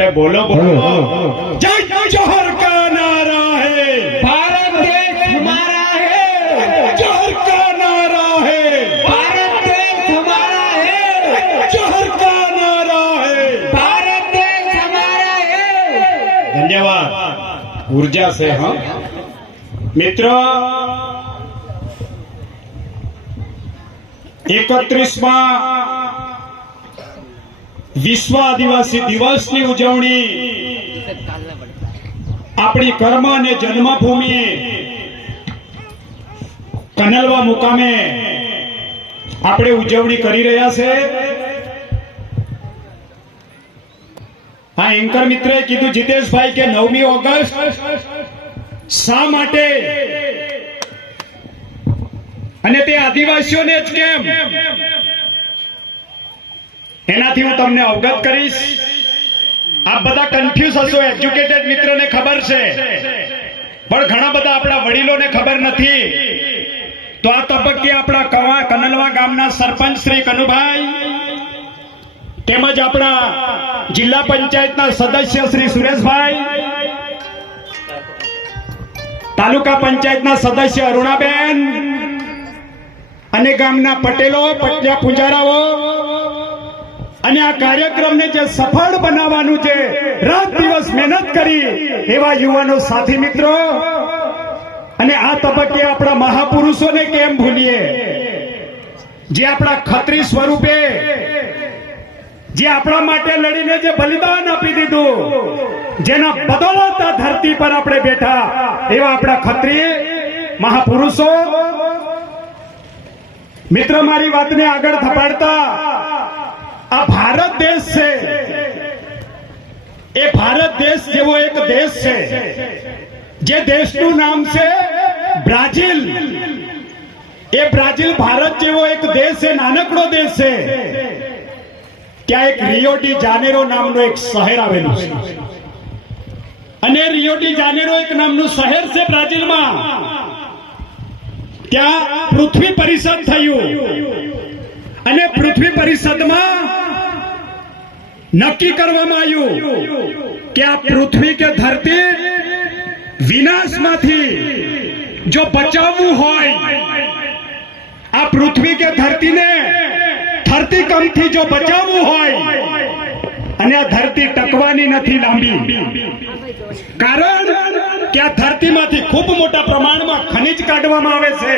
अरे बोलो बोलो। जय जोहर का नारा है। भारत देश हमारा है। जोहर का नारा है। भारत देश हमारा है। जोहर का नारा है। भारत देश हमारा है। धन्यवाद। ऊर्जा से हम मित्रों इकतीसवा વિશ્વ આદિવાસી દિવસની ઉજવણી. આપણી કર્મ અને જન્મભૂમિ કનલવા મુકામે આપણે ઉજવણી કરી રહ્યા છે. હા, એન્કર મિત્રે કીધું, જીતેશભાઈ, કે નવમી ઓગસ્ટ શા માટે? અને તે આદિવાસીઓને જ કેમ? એનાથી હું તમને અવગત કરીશ. આપ બધા કન્ફ્યુઝ હશો એજ્યુકેટેડ મિત્રને ખબર છે. પણ ઘણા બધા આપણા વડીલોને ખબર નથી. તો આ તબક્કે આપણા કવા કનલવા ગામના સરપંચ શ્રી કનુભાઈ, તેમજ આપણા જિલ્લા પંચાયતના સદસ્ય શ્રી સુરેશભાઈ, તાલુકા પંચાયતના સદસ્ય અરુણાબેન અને ગામના પટેલો પટલા પૂજારાઓ અને આ કાર્યક્રમને જે સફળ બનાવવાનું છે રાત દિવસ મહેનત કરી, એવા યુવાનો સાથી મિત્રો, અને આ તબક્કે આપણા મહાપુરુષોને કેમ ભૂલીએ? જે આપણા ખત્રી સ્વરૂપે, જે આપણા માટે લડીને જે બલિદાન આપી દીધું, જેના બદોલત ધરતી પર આપણે બેઠા, એવા આપણા ખત્રી મહાપુરુષો. મિત્ર, મારી વાતને આગળ ધપાડતા આ ભારત દેશ છે. એ ભારત દેશ જેવો એક દેશ છે. જે દેશનું નામ છે બ્રાઝિલ. એ બ્રાઝિલ ભારત જેવો એક દેશ છે, નાનકડો દેશ છે. ત્યાં એક રિયો ડી જાનેરો નામનું એક શહેર આવેલું છે. અને રિયો ડી જાનેરો એક નામનું શહેર છે બ્રાઝિલમાં. ત્યાં પૃથ્વી પરિષદ થયું. અને પૃથ્વી પરિષદમાં નક્કી કરવામાં આવ્યું કે આ પૃથ્વી કે ધરતી વિનાશમાંથી જો બચાવવું હોય આ પૃથ્વી કે ધરતીને ધરતીકંપથી જો બચાવવું હોય અને આ ધરતી ટકવાની નથી લાંબી કારણ કે આ ધરતીમાંથી ખૂબ મોટા પ્રમાણમાં ખનિજ કાઢવામાં આવે છે.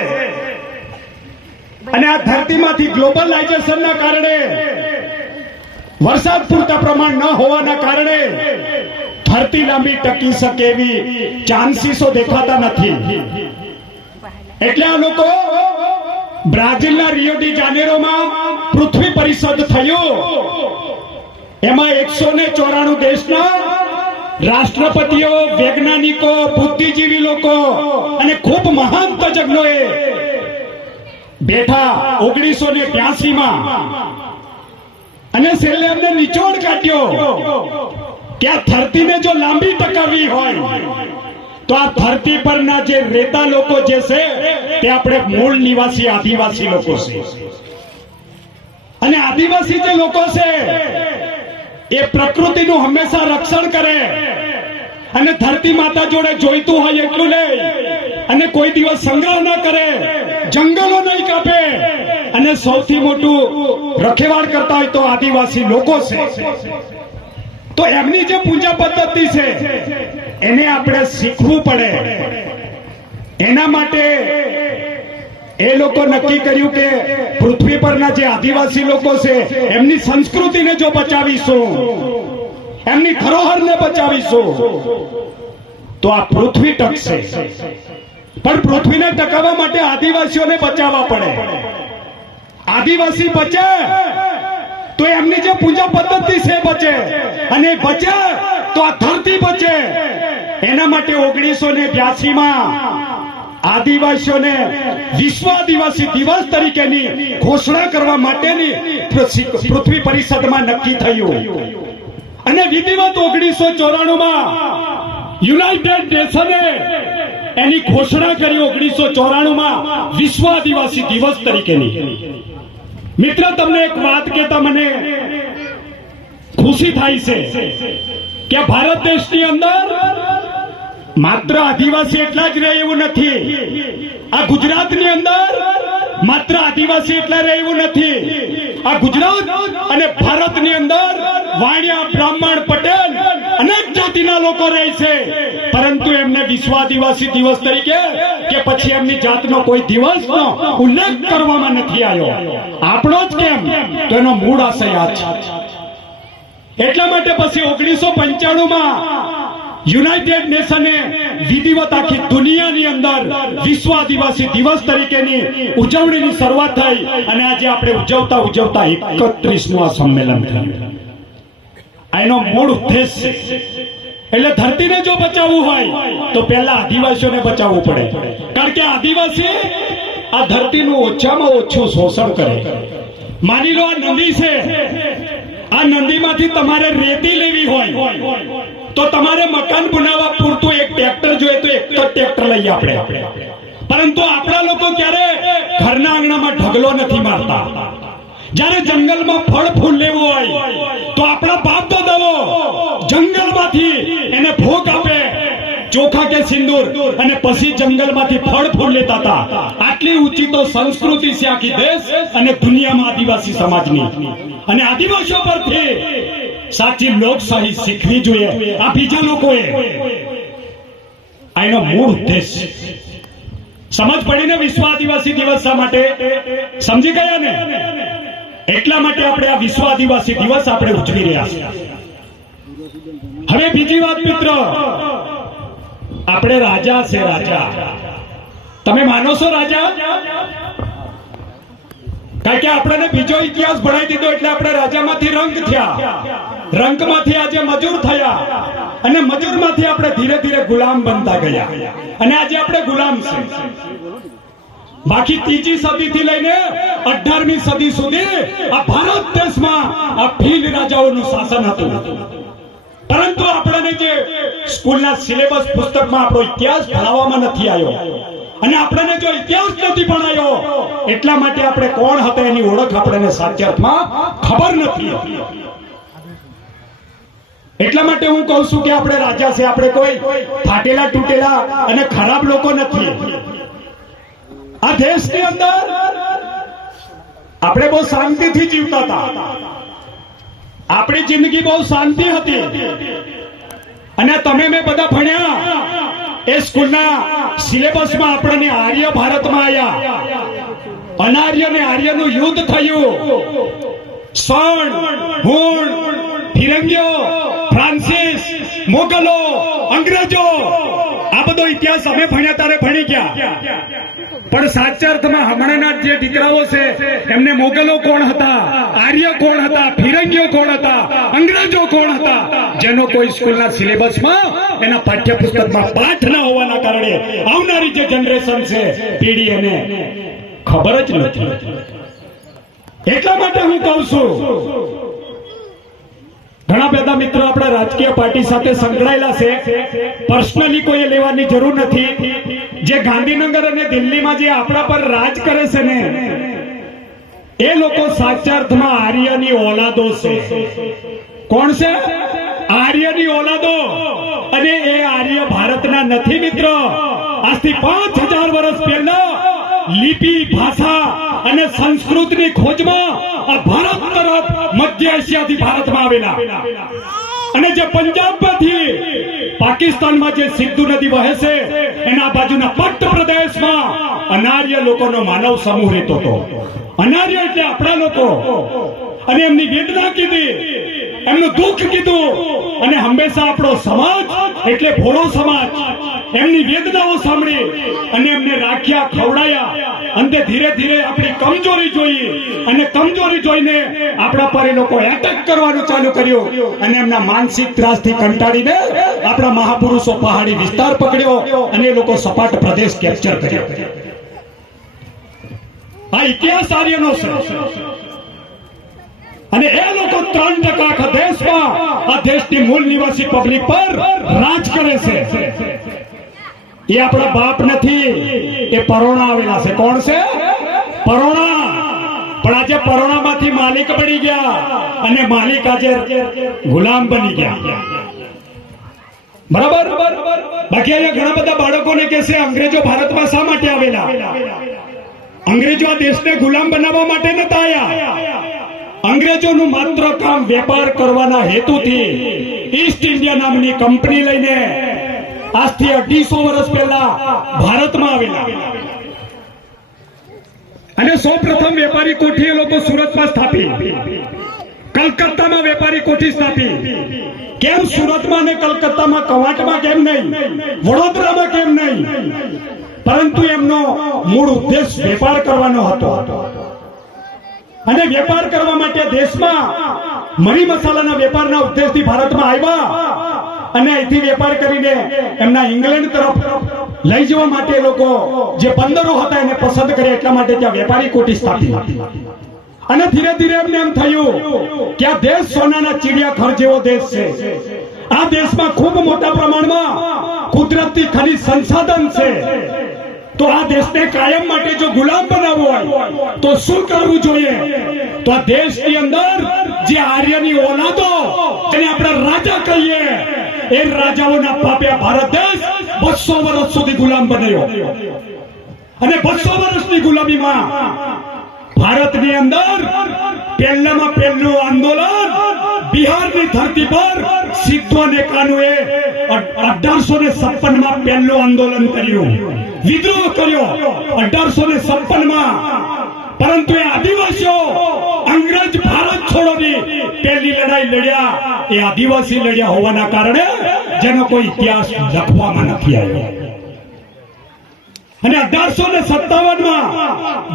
અને આ ધરતીમાંથી ગ્લોબલાઇઝેશનના કારણે વરસાદ પૂરતા પ્રમાણ ન હોવાના કારણે ધરતી લાંબી ટકી શકે એવી ચાન્સીસો દેખાતા નથી. એટલે આ લોકો બ્રાઝિલના રિયો જાનેરોમાં પૃથ્વી પરિષદ થયું. એમાં એકસો ને ચોરાણું દેશના રાષ્ટ્રપતિઓ, વૈજ્ઞાનિકો, બુદ્ધિજીવી લોકો અને ખૂબ મહાન તજજ્ઞોએ બેઠા ઓગણીસો ને માં અને છેલ્લે અમને નિચોડ કાઢ્યો. કે આ ધરતીને જો લાંબી ટકાવવી હોય, તો આ ધરતી પરના જે રેતા લોકો જે છે, તે આપણે મૂળ નિવાસી, આદિવાસી લોકો છે. અને આદિવાસી જે લોકો છે, એ પ્રકૃતિનું હંમેશા રક્ષણ કરે. અને ધરતી માતા જોડે જોઈતું હોય એટલું લે અને કોઈ દિવસ સંગ્રહ ન કરે, જંગલો નહીં કાપે. અને સૌથી મોટું રખેવાળ કરતા હોય તો આદિવાસી લોકો છે. તો એમની જે પૂજા પદ્ધતિ છે, એને આપણે શીખવું પડે. એના માટે એ લોકો નક્કી કર્યું કે પૃથ્વી પરના જે આદિવાસી લોકો છે, એમની સંસ્કૃતિને જો બચાવીશું, એમની ધરોહરને બચાવીશું, તો આ પૃથ્વી ટકશે. પણ પૃથ્વીને ટકાવવા માટે આદિવાસીઓને બચાવવા પડે. આદિવાસી બચે, તો એમની જે પૂજા પદ્ધતિ છે બચે. અને બચે, તો આ ધરતી બચે. એના માટે ઓગણીસો ને બ્યાસી માં આદિવાસીઓને વિશ્વ આદિવાસી દિવસ તરીકેની ઘોષણા કરવા માટેની પૃથ્વી પરિષદમાં નક્કી થયું. અને વિધિવત ઓગણીસો ચોરાણું માં યુનાઇટેડ નેશને એની ઘોષણા કરી ઓગણીસો ચોરાણું માં વિશ્વ આદિવાસી દિવસ તરીકેની. મિત્ર, તમને એક વાત કહેતા મને ખુશી થાય છે કે ભારત દેશની અંદર માત્ર આદિવાસી એટલા જ રહે એવું નથી. આ ગુજરાતની અંદર માત્ર આદિવાસી એટલા રહે એવું નથી. આ ગુજરાત અને ભારતની અંદર વાણિયા, બ્રાહ્મણ, પટેલ અનેક જાતિના લોકો રહે છે. પરંતુ એમને વિશ્વ આદિવાસી દિવસ તરીકે કે પછી એમની જાતનો કોઈ દિવસનો ઉલ્લેખ કરવામાં નથી આવ્યો. આપણો જ કેમ? તો એનો મૂળ આશય આ છે. એટલા માટે પછી ઓગણીસો પંચાણું માં યુનાઇટેડ નેશને વિધિવત આખી દુનિયાની અંદર વિશ્વ આદિવાસી દિવસ તરીકેની ઉજવણીની શરૂઆત થઈ અને આજે આપણે ઉજવતા ઉજવતા એકત્રીસમું આ સંમેલન થયું. એનો મૂળ ઉદ્દેશ એટલે ધરતીને જો બચાવવું હોય, તો પહેલા આદિવાસીઓને બચાવવું પડે. કારણ કે આદિવાસી આ ધરતીનું ઓછામાં ઓછું શોષણ કરે. માની લો આ નદી છે. આ નદીમાંથી તમારે રેતી લેવી હોય, તો તમારે મકાન બનાવવા પૂરતું એક ટ્રેક્ટર જોઈએ તો એક જ ટ્રેક્ટર લઈએ આપણે. પરંતુ આપણા લોકો ક્યારે ઘરના આંગણામાં ઢગલો નથી મારતા. જ્યારે જંગલમાં ફળ ફૂલ લેવું હોય, તો આપણા બાપ દાદાઓ જંગલમાંથી એને ભોગ આપે. ચોખા કે સિંદૂર અને પછી જંગલમાંથી ફળ ફૂલ લેતા હતા. આટલી ઊંચી તો સંસ્કૃતિ છે આખી દેશ અને દુનિયામાં આદિવાસી સમાજની. અને આદિવાસીઓ પરથી સાચી લોકશાહી શીખવી જોઈએ. આ બીજા લોકોએ. આ એનો મૂળ ઉદ્દેશ. સમજ પડીને વિશ્વ આદિવાસી દિવસ માટે? સમજી ગયા ને? એટલા માટે આપણે આ વિશ્વ આદિવાસી દિવસ આપણે ઉજવી રહ્યા છીએ. હવે બીજી વાત મિત્ર, આપણે રાજા છે રાજા. તમે માનો છો રાજા? કારણ કે આપણને બીજો ઇતિહાસ ભણાઈ દીધો એટલે આપણે રાજામાંથી રંગ થયા. રંગમાંથી આજે મજૂર થયા. અને મજૂરમાંથી આપણે ધીરે ધીરે ગુલામ બનતા ગયા. અને આજે આપણે ગુલામ છે બાકી ત્રીજી સદીથી લઈને અઢારમી સદી સુધી આ ભારત દેશમાં આ ભીલ રાજાઓનું શાસન હતું. પરંતુ આપણને જે સ્કૂલના સિલેબસ પુસ્તકમાં આપણો ઇતિહાસ ભણાવવામાં નથી આવ્યો અને આપણને જો ઇતિહાસ નથી ભણાયો એટલા માટે આપણે કોણ હતા એની ઓળખ આપણને સાચી અર્થમાં ખબર નથી. એટલા માટે હું કહું છું કે આપણે રાજા છે, આપણે કોઈ ફાટેલા તૂટેલા અને ખરાબ લોકો નથી. આ દેશની અંદર આપણે બહુ શાંતિથી જીવતા હતા. આપણી જિંદગી બહુ શાંતિ હતી. અને તમે મેં બધા ભણ્યા. એ સ્કૂલના સિલેબસમાં આપણને આર્ય ભારતમાં આવ્યા અનાર્ય ને આર્યનું યુદ્ધ થયું. સણ હુણ ફિરંગીઓ ફ્રાન્સિસ, મોગલો, અંગ્રેજો, આ બધો ઇતિહાસ અમે ભણ્યા તારે ભણી ગયા. પણ સાચા અર્થમાં હમણાંના જે દીકરાઓ છે, એમને મોગલો કોણ હતા? આર્ય કોણ હતા? ફિરંગીઓ કોણ હતા? અંગ્રેજો કોણ હતા? જેનો કોઈ સ્કૂલના સિલેબસમાં એના પાઠ્યપુસ્તકમાં પાઠ ના હોવાના કારણે આવનારી જે જનરેશન છે, પેઢી એને ખબર જ નથી. એટલા માટે હું કહું છું ઘણા બધા મિત્રો આપણા રાજકીય પાર્ટી સાથે સંકળાયેલા છે. પર્સનલી કોઈ લેવાની જરૂર નથી. જે ગાંધીનગર અને દિલ્હીમાં જે આપણા પર રાજ કરે છે ને, એ લોકો સાચા અર્થમાં આર્યની ઓલાદો છે. કોણ છે? આર્યની ઓલાદો. અને એ આર્ય ભારતના નથી મિત્રો. આજથી પાંચ હજાર વર્ષ પહેલા લિપિ, ભાષા અને સંસ્કૃતની ખોજમાં આ ભારત તરફ મધ્ય એશિયાથી ભારતમાં આવેલા. અને જે પંજાબમાંથી પાકિસ્તાનમાં જે સિંધુ નદી વહે છે, એના બાજુના પટ્ટ પ્રદેશમાં અનાર્ય લોકોનો માનવ સમૂહ રહેતો હતો. અનાર્ય એટલે આપણા લોકો. અને એમની વેદના કીધી એમનું દુઃખ કીધું. અને હંમેશા આપણો સમાજ, એટલે ભોળો સમાજ, એમની વેદનાઓ સાંભળી અને એમને રાખ્યા, ખવડાયા. અંતે ધીરે ધીરે આપણી કમજોરી જોઈ અને કમજોરી જોઈને આપણા પર એ લોકો એટેક કરવાનું ચાલુ કર્યું અને એમના માનસિક ત્રાસથી કંટાળીને આપણા મહાપુરુષો પહાડી વિસ્તાર પકડ્યો અને એ લોકો સપાટ પ્રદેશ કેપ્ચર કર્યો. આ ઇતિહાસ આર્યનો છે. અને એ લોકો ત્રણ ટકા આખા દેશમાં આ દેશની મૂળ નિવાસી પબ્લિક પર રાજ કરે છે. એ આપણા બાપ નથી, એ પરોણા આવેલા છે. કોણ છે? પરોણા. પણ આજે પરોણામાંથી માલિક બની ગયા અને માલિક આજે ગુલામ બની ગયા. બરાબર? બાકી અહીંયા ઘણા બધા બાળકોને કે છે, અંગ્રેજો ભારતમાં શા માટે આવેલા? અંગ્રેજો આ દેશને ગુલામ બનાવવા માટે નતા આયા. અંગ્રેજોનું માત્ર કામ વેપાર કરવાના હેતુથી ઈસ્ટ ઇન્ડિયા નામની કંપની લઈને આજથી અઢીસો વર્ષ પહેલા ભારતમાં આવેલા. અને સૌ પ્રથમ વેપારી કોઠી એ લોકો સુરતમાં સ્થાપી. કલકત્તામાં વેપારી કોઠી સ્થાપી. કેમ સુરતમાં અને કલકત્તામાં? કવાટમાં કેમ નહીં? વડોદરામાં કેમ નહીં? પરંતુ એમનો મૂળ ઉદ્દેશ વેપાર કરવાનો હતો. અને વેપાર કરવા માટે દેશમાં મરી મસાલાના વેપારના ઉદ્દેશથી ભારતમાં આવ્યા. અને અહીંથી વેપાર કરીને એમના ઇંગ્લેન્ડ તરફ લઈ જવા માટે લોકો જે બંદરો હતા એને પસંદ કર્યા એટલા માટે ત્યાં વેપારી કોટી સ્થાપી અને ધીરે ધીરે એમને એમ થયું કે આ દેશ સોનાના ચિડિયાઘર જેવો દેશ છે. આ દેશમાં ખૂબ મોટા પ્રમાણમાં કુદરતી ખનિજ સંસાધન છે. તો આ દેશને કાયમ માટે જો ગુલામ બનાવવો હોય, તો શું કરવું જોઈએ? તો આ દેશની અંદર જે આર્યની ઓલાદો તેને આપણે રાજા કહીએ, એ રાજાઓના પાપે ભારત દેશ બસો વર્ષ સુધી ગુલામ બન્યો. અને બસો વર્ષની ગુલામીમાં ભારતની અંદર પહેલામાં પહેલું આંદોલન બિહારની ધરતી પર સિદ્ધો અને કાનુએ અઢારસો ને છપ્પનમાં પહેલો આંદોલન કર્યું. વિદ્રોહ કર્યો અઢારસો ને છપ્પનમાં પરંતુ એ આદિવાસીઓ અંગ્રેજ ભારત છોડોની પહેલી લડાઈ લડ્યા. એ આદિવાસી લડ્યા હોવાના કારણે જેનો કોઈ ઇતિહાસ લખવામાં નથી આવ્યો. અને અઢારસો ને સત્તાવનમાં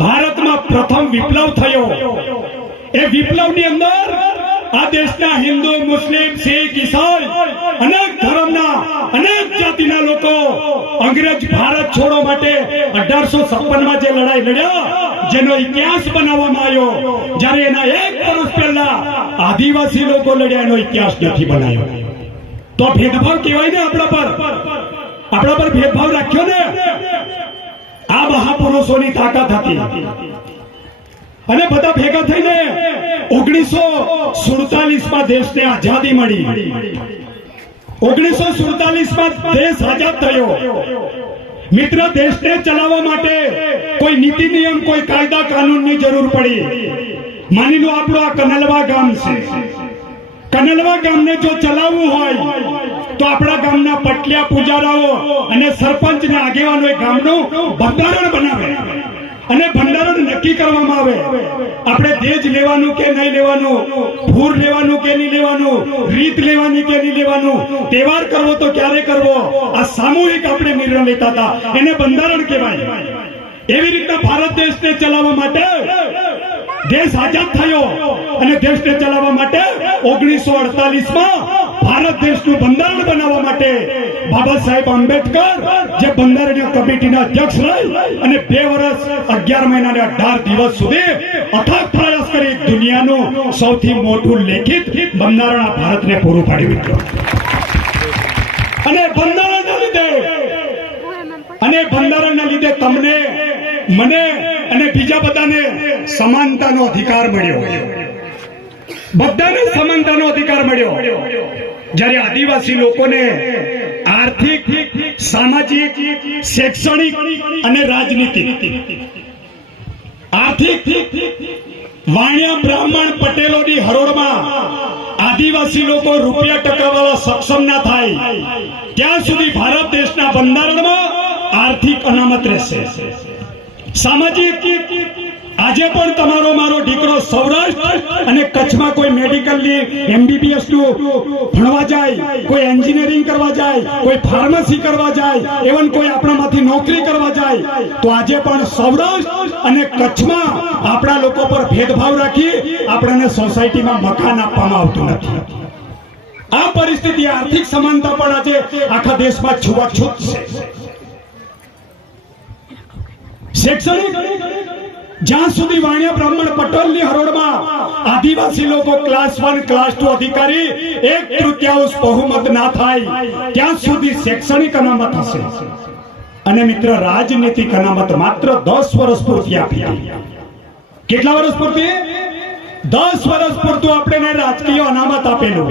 ભારતમાં પ્રથમ વિપ્લવ થયો. એ વિપ્લવની અંદર આ હિન્દુ, મુસ્લિમ, શીખ, ઈસાઈ, અનેક ધર્મના, અનેક જાતિના લોકો અંગ્રેજ, ભારત છોડો માટે અઢારસો છપ્પનમાં જે લડાઈ લડ્યા, જેનો ઇતિહાસ બનાવવામાં આવ્યો, જ્યારે એના એક વર્ષ પહેલા આદિવાસી લોકો લડ્યા, એનો ઇતિહાસ નથી બનાવ્યો. તો ભેદભાવ કહેવાય ને આપણા પર. આપણા પર ભેદભાવ રાખ્યો ને? આ મહાપુરુષોની તાકાત હતી. અને બધા ભેગા થઈને ઓગણીસો સુડતાલીસમાં દેશને આઝાદી મળી. ઓગણીસો સુડતાલીસમાં દેશ આઝાદ થયો. મિત્ર, દેશને ચલાવવા માટે કોઈ નીતિ નિયમ, કોઈ કાયદા, કાનૂનની જરૂર પડી. માની લો આપણું આ કનલવા ગામ છે. કનલવા ગામને જો ચલાવવું હોય, તો આપણા ગામના પટલિયા પૂજારાઓ અને સરપંચ ને આગેવાનો ગામનું બંધારણ બનાવે. અને ભંડારણ નક્કી કરવામાં આવે. આપણે દેજ લેવાનું કે નહીં લેવાનું ફૂર લેવાનું કે નહીં લેવાનું, રીત લેવાની કે નહીં લેવાનું, તહેવાર કરવો તો ક્યારે કરવો? આ સામૂહિક આપણે નિર્ણય લેતા હતા. એને બંધારણ કહેવાય. એવી રીતના ભારત દેશને ચલાવવા માટે દેશ આઝાદ થયો. અને દેશને ચલાવવા માટે ઓગણીસો અડતાલીસમાં ભારત દેશનું બંધારણ બનાવવા માટે બાબા સાહેબ આંબેડકર જે બંધારણીય કમિટીના અધ્યક્ષ રહી અને બે વર્ષ અગિયાર મહિના અને અઢાર દિવસ સુધી અથાગ પ્રયાસ કરી દુનિયાનું સૌથી મોટું લેખિત બંધારણ આ ભારતને પૂરું પાડ્યું હતું. અને બંધારણના લીધે, અને બંધારણના લીધે તમને, મને અને બીજા બધાને સમાનતાનો અધિકાર મળ્યો. બધાને સમાનતાનો અધિકાર મળ્યો. જ્યારે આદિવાસી લોકોને આર્થિક, સામાજિક, શૈક્ષણિક અને રાજનીતિક આર્થિક વાણિયા બ્રાહ્મણ પટેલોની હરોળમાં આદિવાસી લોકો રૂપિયા ટકાવાળા સક્ષમ ના થાય, ત્યાં સુધી ભારત દેશના બંધારણમાં આર્થિક અનામત રહેશે. સામાજિક આજે પણ તમારો મારો દીકરો સૌરાષ્ટ્ર અને કચ્છમાં કોઈ મેડિકલની એમબીબીએસનું ભણવા જાય, કોઈ એન્જિનિયરિંગ કરવા જાય, કોઈ ફાર્મસી કરવા જાય એવન કોઈ આપણામાંથી નોકરી કરવા જાય, તો આજે પણ સૌરાષ્ટ્ર અને કચ્છમાં આપણા લોકો પર ભેદભાવ રાખી આપણને સોસાયટીમાં મકાન આપવામાં આવતું નથી. આ પરિસ્થિતિ આર્થિક સમાનતા પણ આજે આખા દેશમાં છૂવાછૂત છે. શૈક્ષણિક જ્યાં સુધી વાણિયા બ્રાહ્મણ પટેલની હરોળમાં આદિવાસી લોકો ક્લાસ વન ક્લાસ ટુ અધિકારી એક તૃતીયાંશ બહુમત ના થાય, ત્યાં સુધી શૈક્ષણિક અનામત હશે. અને મિત્ર, રાજનીતિક અનામત માત્ર દસ વર્ષ પૂરતી આપી કેટલા વર્ષ પૂરતી? દસ વર્ષ પૂરતું આપણે રાજકીય અનામત આપેલું.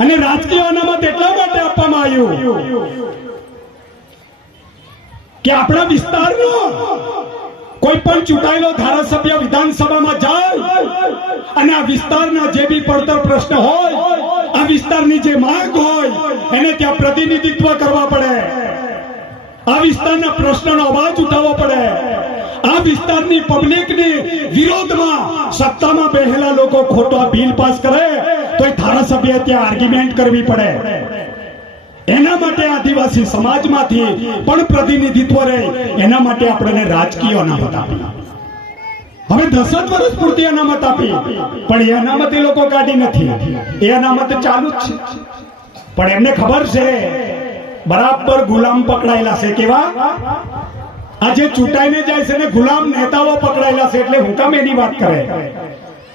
અને રાજકીય અનામત એટલા માટે આપવામાં આવ્યું કે આપણા વિસ્તારનો કોઈ પણ ચૂંટાયેલો ધારાસભ્ય વિધાનસભામાં જાય અને આ વિસ્તારના જે બી પડતર પ્રશ્ન હોય, આ વિસ્તારની જે માંગ હોય, એને ત્યાં પ્રતિનિધિત્વ કરવા પડે. આ વિસ્તારના પ્રશ્નનો અવાજ ઉઠાવવો પડે. આ વિસ્તારની પબ્લિકની વિરોધમાં સત્તામાં બેહેલા લોકો ખોટા બિલ પાસ કરે, તો એ ધારાસભ્ય ત્યાં આર્ગ્યુમેન્ટ કરવી પડે. એના માટે આદિવાસી સમાજમાંથી પણ પ્રતિનિધિત્વ રહે. એના માટે આપણે રાજકીય અનામત આપી. હવે દસ જ વર્ષ પૂરતી અનામત આપી. પણ એ અનામત એ લોકો કાઢી નથી. એ અનામત ચાલુ જ છે. પણ એમને ખબર છે, બરાબર ગુલામ પકડાયેલા છે કેવા? આજે ચૂંટાઈને જાય છે ને ગુલામ નેતાઓ પકડાયેલા છે એટલે હું કામ એની વાત કરે.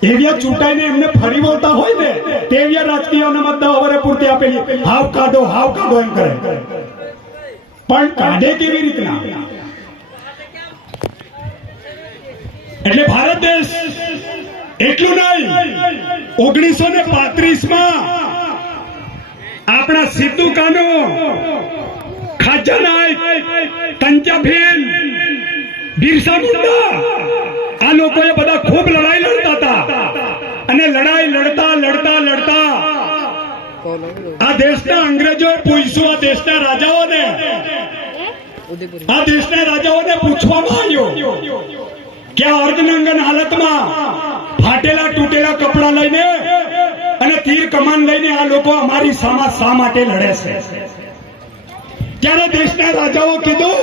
એવિયા ચૂંટાઈને એમને ફરી બોલતા હોય ને, તેવિયા રાજકીયોને અનામત દવા વરે પૂરતી આપેલી. હાવ કાઢો હાવ કાઢો એમ કરે. પણ કાઢે કેવી રીતના? એટલે ભારત દેશ એટલું નહીં, ઓગણીસો ને પાંત્રીસમાં આપણા સિદ્ધુ કાનો, ખાજા નાયક તંચાભીલ બિરસા મુંડા, આ લોકોએ બધા ખૂબ લડાઈ લડતા અને લડાઈ લડતા લડતા લડતા. આ દેશના અંગ્રેજો પૂછશું આ દેશના રાજાઓને. આ દેશના રાજાઓને પૂછવામાં આવ્યું કે અર્ધનંગન હાલતમાં ફાટેલા તૂટેલા કપડા લઈને અને તીર કમાન લઈને આ લોકો અમારી સામા શા માટે લડે છે? ત્યારે દેશના રાજાઓ કીધું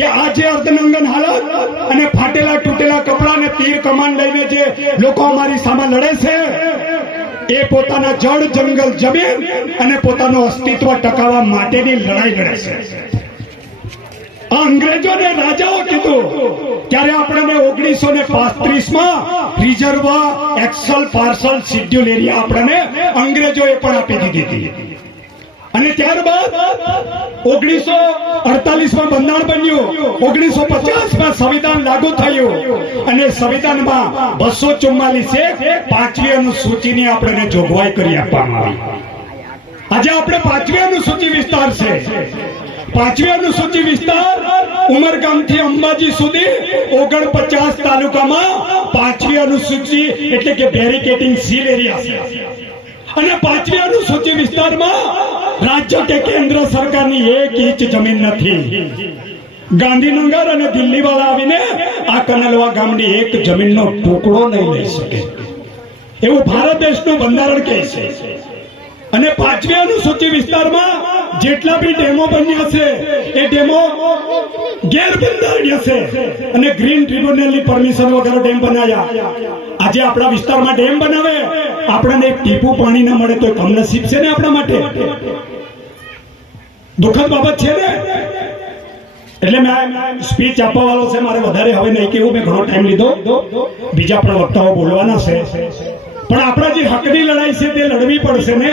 કે આ જે અર્ધનંગન હાલત અને ફાટેલા તૂટેલા કપડા અને તીર કમાન લઈને જે લોકો અમારી સામે લડે છે, એ પોતાના જળ જંગલ જમીન અને પોતાનું અસ્તિત્વ ટકાવવા માટેની લડાઈ લડે છે. અંગ્રેજોને રાજાઓ કીધું, ત્યારે આપણને ઓગણીસો ને પાંત્રીસમાં રિઝર્વ એક્સલ પાર્સલ શિડ્યુલ એરિયા આપણને અંગ્રેજોએ પણ આપી દીધી હતી. અને ત્યારબાદ ઓગણીસો અડતાલીસમાં બંધારણ બન્યું. ઓગણીસો પચાસમાં સંવિધાન લાગુ થયું. અને સંવિધાનમાં બસો ચુમ્માલીસ પાંચમી અનુસૂચિની આપણને જોગવાઈ કરી આપવામાં આવી. આજે આપણે પાંચમી અનુસૂચિ વિસ્તાર છે. પાંચમી અનુસૂચિ વિસ્તાર ઉમરગામથી અંબાજી સુધી ઓગણપચાસ તાલુકામાં પાંચમી અનુસૂચિ એટલે કે બેરિકેટિંગ સીલ એરિયા છે અને પાંચમી અનુસૂચિ વિસ્તારમાં રાજ્ય કે કેન્દ્ર સરકારની એક ઇંચ જમીન નથી. ગાંધીનગર અને દિલ્હી વાળા આવીને આ કનલવા ગામની એક જમીનનો ટુકડો નહીં લઈ શકે. એવું ભારત દેશનું બંધારણ કહે છે. અને પાંચમી અનુસૂચિ વિસ્તારમાં જેટલા બી ડેમો બન્યા છે, એ ડેમો ગેરબંધારણીય છે. અને ગ્રીન ટ્રિબ્યુનલની પરમિશન વગર ડેમ બનાવ્યા આજે આપણા વિસ્તારમાં ડેમ બનાવે, આપણને ટીપું પાણી ન મળે તો કમનસીબ છે ને આપણા માટે? દુઃખદ બાબત છે ને? એટલે મેં સ્પીચ આપવા વાળો છે, મારે વધારે હવે નહીં કેવું મેં ઘણો ટાઈમ લીધો. બીજા પણ વક્તાઓ બોલવાના છે. પણ આપણા જે હકની લડાઈ છે, તે લડવી પડશે ને?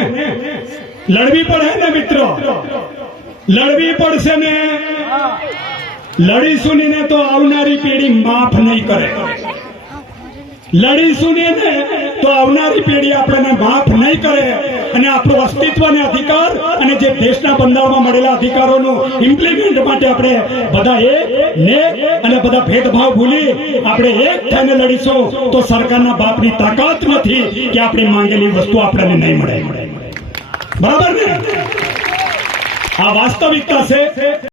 લડવી પડે ને, મિત્ર? લડવી પડશે ને? લડીશું ને તો આવનારી પેઢી માફ નહીં કરે. લડીશું ને, તો આવનારી પેઢી આપણને માફ નહીં કરે. અને આપણું અસ્તિત્વ અને અધિકાર અને જે દેશના બંધારણમાં મળેલા અધિકારોનું ઇમ્પ્લિમેન્ટ માટે આપણે બધા એક, ને અને બધા ભેદભાવ ભૂલી આપણે એક થઈને લડીશું. તો સરકારના બાપની તાકાત નથી કે આપણી માંગેલી વસ્તુ આપણને નહીં મળે. બરાબર ને? આ વાસ્તવિકતા છે.